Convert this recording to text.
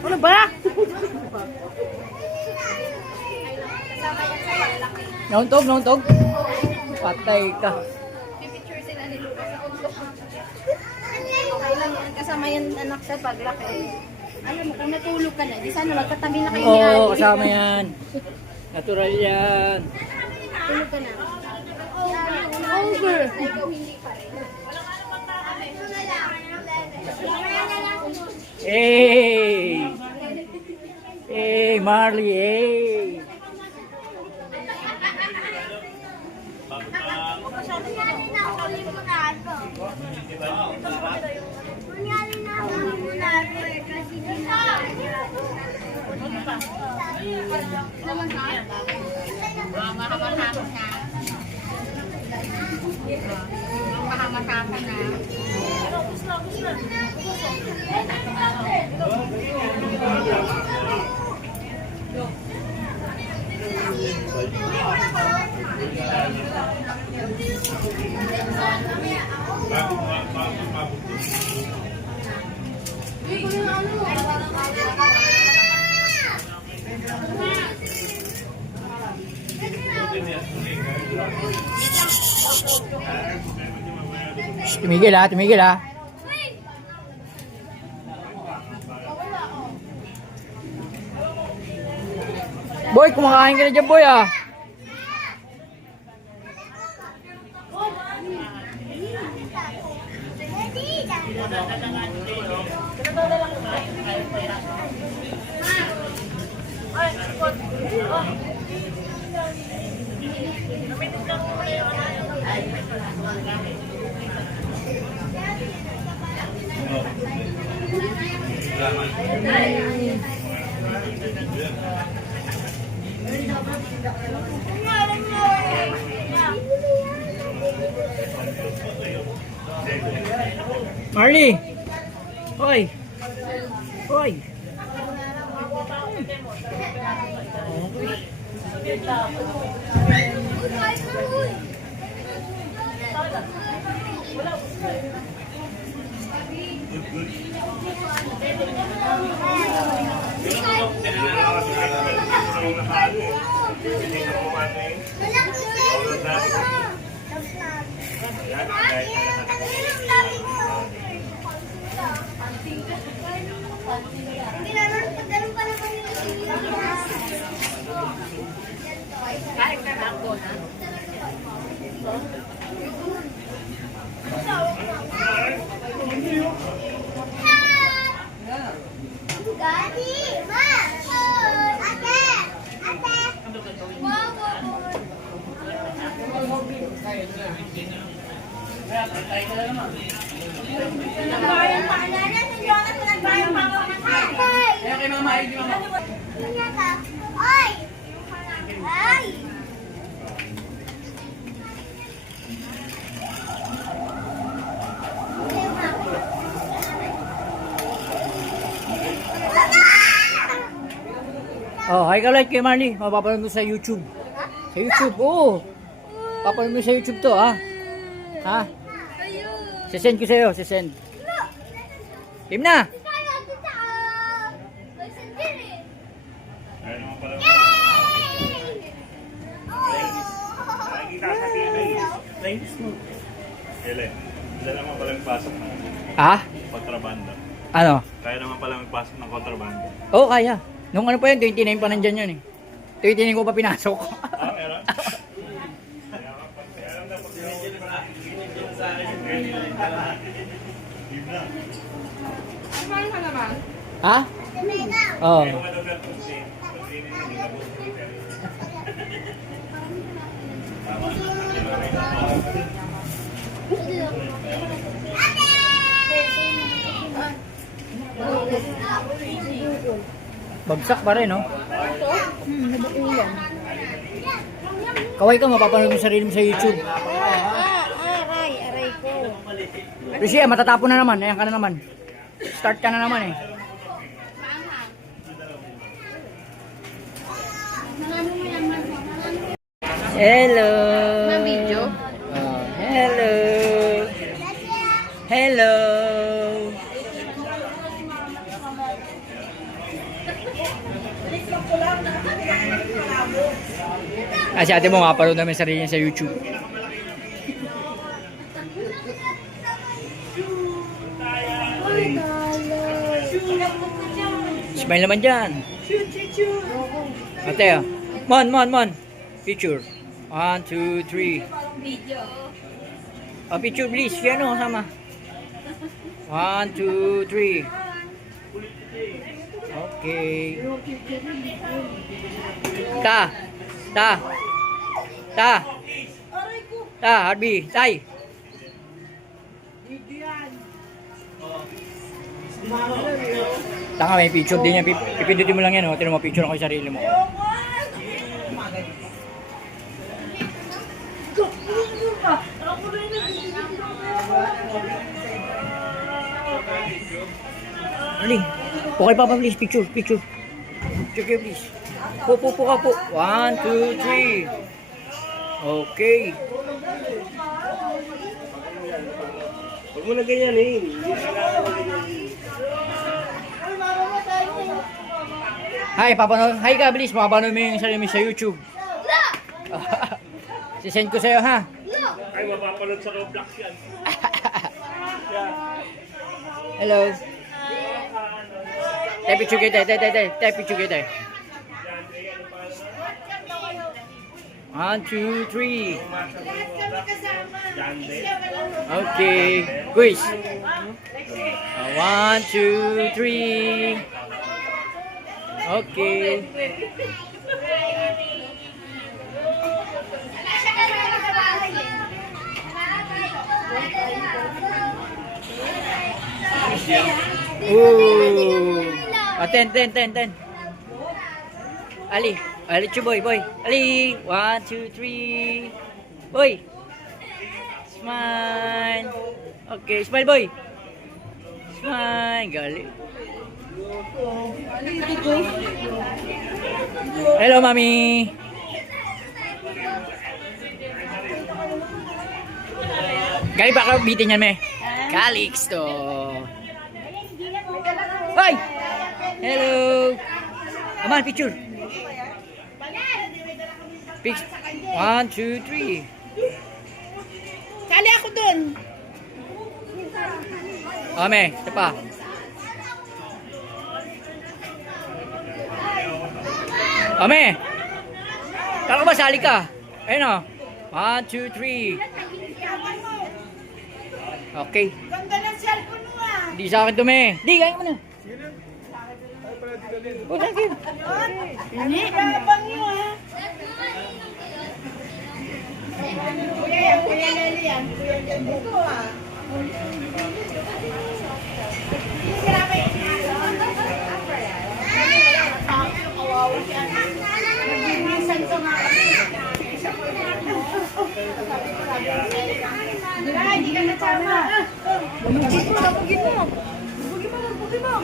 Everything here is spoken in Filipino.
Ano ba? Nauntog, nauntog. Patay ka. Pipicture sila ni Lucas sa untog. Okay lang yan. Kasama yan anak sa paglaki. Alam mo, kung natulog ka na, di sana magkatabi na kayo ni Ali. Oo, kasama yan. Natural yan. Tulog ka na. Over. Hey! Hey, Marley, hey! Tumigil ha, tumigil ha. Boy, kumakain ka na dyan, boy ah. Marley! Hoy! Hoy! Oh, hi ka ulit kay Marley. Mapapanood mo sa YouTube. Sa YouTube, oo. Papanood mo sa YouTube to, ha? Ha? Sisend ko sa'yo, sisend. Team na! Kailan? Dala mo pala yung pasok na Ha? kontrabanda. Ano? Kaya naman pala magpasok ng kontrabando. Oo, kaya. Nung ano pa yun, 29 pa nandyan yun eh. 29 ko pa pinasok. Ah, meron? Kumain ka naman? Ha? Oo. Bagsak pa rin, no? Nabukulan. Kaway ka, mapapanood mo sarili mo sa YouTube. Aray ko. Lucia, matatapon na naman. Ayan ka na naman. Start ka na naman eh. Hello! Na-video? Oh, hello! Hello! Si ate mo nga, paroon namin sarili niya sa YouTube. Smile naman dyan. Ate ah. Mon. Picture. 1, 2, 3. Video. Picture please. Yan o, sama. 1, 2, 3. Okay. Harvey. Tay. Tanga, may picture din yan. Pipindutin mo lang yan, oh. Tinan mo, picture ako yung sarili mo. Arling, po kay Papa please, picture. Picture kayo please. Po ka po. 1, 2, 3. Okay. Huwag mo na ganyan eh. Hi, papanood. Hi ka please, mapapanood mo yung sarili mo sa YouTube. Sisend ko sa'yo ha. Ay, mapapanood sa Roblox yan. Hello. Tay picture kayo, tay picture kayo, tay. 1, 2, 3. Okay. Quiz. 1, 2, 3. Okay. Ooh. 10. Ali, let's you boy. Ali, 1, 2, 3. Boy. Smile. Okay, smile boy. Smile, gali. Hello, mami. Gali pa ka bitin yan, me. Calixto. Hoy! Hello. Aman, picture. 1, 2, 3. Kali ako dun. Ame, ito pa. Ame! Kala ko ba sali ka? Ayun o. 1, 2, 3. Okay. Ganda ng cellphone mo ah. Hindi sa akin to, me. Hindi, kaya mo na. Oh, thank you. Hindi, kapang nyo ah. Kuya Nelly yan. Kuya Nelly ko ah. Hindi ka nasama. Bugin mo. Bugin mo.